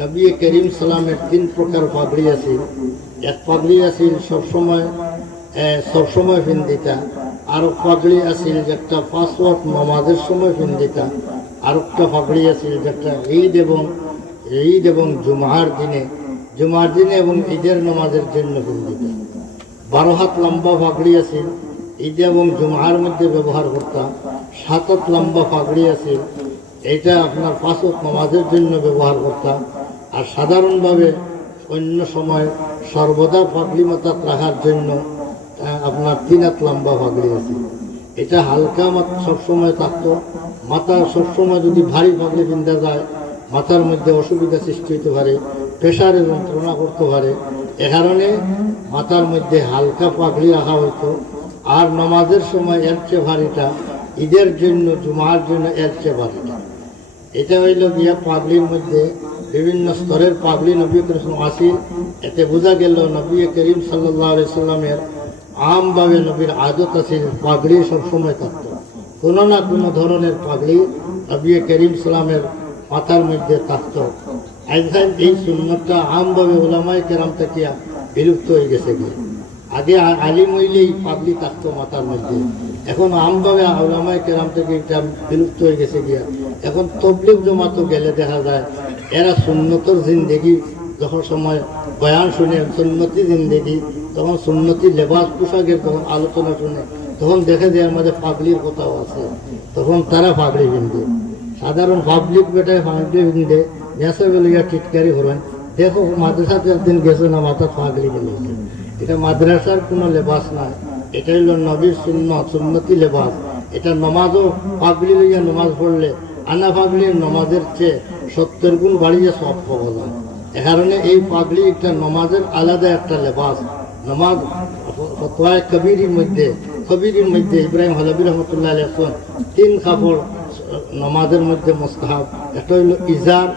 নবী করিম সালামের 3 প্রকার পাগড়ি আছে। এক পাগড়ি আছে সবসময় পিন্দিতা, আর পাগড়ি আছে যেটা 5 ওয়াক্ত নামাজের সময় পিন্দিতা, আর একটা পাগড়ি আছে যেটা ঈদ এবং জুমার দিনে এবং ঈদের নামাজের জন্য পিন্দিতা। 12 হাত লম্বা পাগড়ি আছে, ঈদ এবং জুমার মধ্যে ব্যবহার করতাম। 7 হাত লম্বা পাগড়ি আছে, এটা আপনার 5 ওয়াক্ত নামাজের জন্য ব্যবহার করতাম। আর সাধারণভাবে অন্য সময় সর্বদা পাগড়ি মাথা রাখার জন্য আপনার 3 হাত লম্বা পাগড়ি আছে। এটা হালকা সবসময় থাকতো। মাথা সবসময় যদি ভারী পাগড়ি পিন্ধা যায় মাথার মধ্যে অসুবিধা সৃষ্টি হতে পারে, প্রেশারে যন্ত্রণা করতে পারে। এ কারণে মাথার মধ্যে হালকা পাগড়ি রাখা হইতো। আর নামাজের সময় এর চেয়ে ভারীটা, ঈদের জন্য জুমার জন্য এর চেয়ে ভারীটা। এটা হইল গিয়া পাগড়ির মধ্যে বিভিন্ন স্তরের পাগড়ি নবী করিম আসিল। এতে বোঝা গেল নবী করিম সাল্লাল্লাহু আলাইহি সাল্লামের আমভাবে নবীর আদত আছিল পাগড়ি সবসময় থাকত। কোনো না কোনো ধরনের পাগড়ি নবী করিম সাল্লামের মাথার মধ্যে থাকত। আজকাল এই সুন্নতটা আমভাবে ওলামায়ে কেরাম থেকে বিলুপ্ত হয়ে গেছে। আগে আলিম হইলেই পাগড়ি থাকতো মাথার মধ্যে, এখন আমভাবে ওলামায়ে কেরাম থেকে এটা বিলুপ্ত হয়ে গেছে গিয়া। এখন তবলিগ জমাতো গেলে দেখা যায় এরা সুন্নতর জিন্দেগি যখন সময় বয়ান শুনে সুন্নতি জিন্দেগি, তখন সুন্নতি লেবাস পোশাকের যখন আলোচনা শুনে তখন দেখে যে এর মাঝে পাগড়ির কথাও আছে, তখন তারা পাগড়ি পিনবে। সাধারণ পাবলিক বেটায় পাগড়ি পিনবে, নেশা বলে টিটকারি করেন, দেখো মাদ্রাসাতে একদিন গেছে না মাথা পাগড়ি বেরিয়েছে। এটা মাদ্রাসার কোনো লেবাস নাই, এটা হইল নবীর সুন্নতি লেবাস। এটা নমাজও পাগড়ি লইয়া নমাজ পড়লে আনা পাগড়ির নমাজের চেয়ে 70 গুণ বাড়িয়ে সব পাওয়া যায়। এ কারণে এই পাগড়ি একটা নমাজের আলাদা একটা লেবাস। নমাজ কবিরের মধ্যে ইব্রাহিম হলবি রহমতুল্লাহ আলাইহি 3 কাপড় নমাজের মধ্যে মুস্তাহাব। একটা হইল ইজার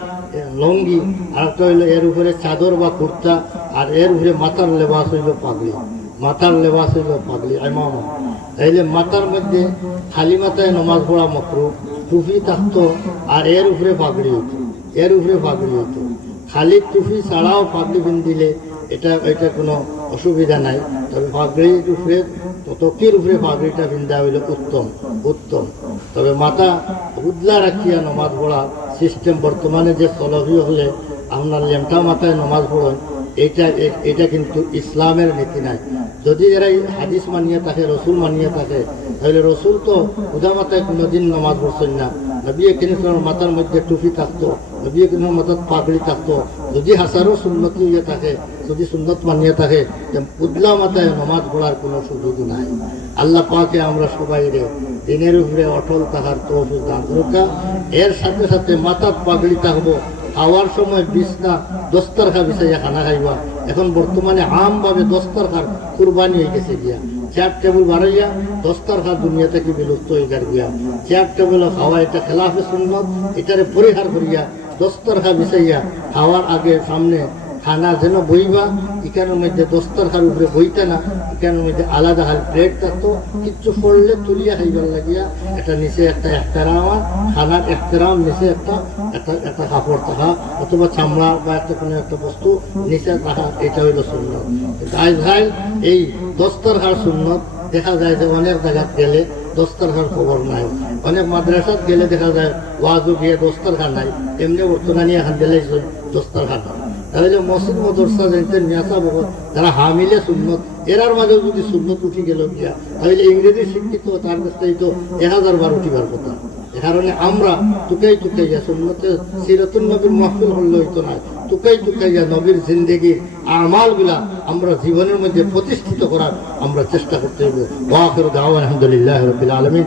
লঙ্গি, আর একটা হইল এর উপরে চাদর বা কুর্তা, আর এর উপরে মাথার লেবাস হইল পাগড়ি। ইমামা তাইলে মাথার মধ্যে খালি মাথায় নমাজ পড়া মাকরুহ, টুপি থাকতো আর এর উপরে পাগড়ি হইতো। খালি টুপি ছাড়াও পাগড়ি পিন্ধিলে এটা কোনো অসুবিধা নাই। তবে পাগড়ির উপরে তকির উপরে পাগড়িটা পিন্ধা হইলে উত্তম। তবে মাথা উদলা রাখিয়া নমাজ পড়া সিস্টেম বর্তমানে যে চলবি হলে আপনার লেমটা মাথায় নমাজ পড়েন, এটা কিন্তু ইসলামের নীতি নাই। যদি এরা হাদিস মানিয়ে থাকে, রসুল মানিয়ে থাকে, তাহলে রসুল তো উদা মাথায় কোনোদিন নমাজ পড়ছেন না। নবী করিম মাথার মধ্যে টুপি থাকতো, নবী করিম মাথার পাগড়ি থাকতো। যদি হাসারও সুন্নত ইয়ে থাকে, যদি সুন্নত মানিয়ে থাকে, উদলা মাথায় নমাজ পড়ার কোনো সুযোগ নাই। আল্লাহ পাকে আমরা সবাই দিনের উপরে অটল থাকার তৌফিক দান করুক। এর সাথে সাথে মাথার পাগড়ি থাকবো, খাওয়ার সময় বিছনা দস্তরখা বিছাইয়া খানা খাইবা। এখন বর্তমানে আমভাবে দস্তরখার কুরবানি হয়ে গেছে গিয়া। চেয়ার টেবিল বাড়াইয়া দস্তরখা দুনিয়া থেকে বিলুপ্ত হয়ে গিয়া। চেয়ার টেবিল খাওয়া এটা খেলাফে সুন্নত, এটারে পরিহার করিয়া দস্তরখা বিছাইয়া খাওয়ার আগে সামনে খানা যেন বইবা, এখানের মধ্যে দস্তরখার উপরে বইতে না, এখানের মধ্যে আলাদা হাল প্লেট থাকতো। কিচ্ছু পড়লে তুলিয়া খাইবার লাগিয়া এটা নিচে একটা এহতেরাম, খানার এহতেরাম নিচে একটা কাপড় থাকা অথবা চামড়া বা একটা কোনো একটা বস্তু নিচে রাখা, এটা হইল সুন্নত। আজকাল এই দস্তরখার সুন্নত দেখা যায় যে অনেক জায়গা গেলে দস্তরখার খবর নাই। অনেক মাদ্রাসাত গেলে দেখা যায় ওয়াজও গিয়ে দস্তরখান নাই, এমনি বর্তমানে এখন গেলে দস্তরখান নাই। তাহলে মসজিদ মদরসা জানতেন মিয়াসা বহুত যারা হামিলে সুন্নত, এরার মাঝেও যদি সুন্নত উঠি গেল গিয়া, তাহলে ইংরেজি শিক্ষিত তার কাছ থেকে তো 1000 বার উঠিবার কথা। এ কারণে আমরা টুকাইয়া সুন্নতে সিরাতুন নবীর মাহফিল হলে হইতো না, টুকাইয়া নবীর জিন্দেগির আমালগুলা আমরা জীবনের মধ্যে প্রতিষ্ঠিত করার আমরা চেষ্টা করতে হবে। ওয়া আখিরু দাওয়ানা আলহামদুলিল্লাহি রাব্বিল আলামিন।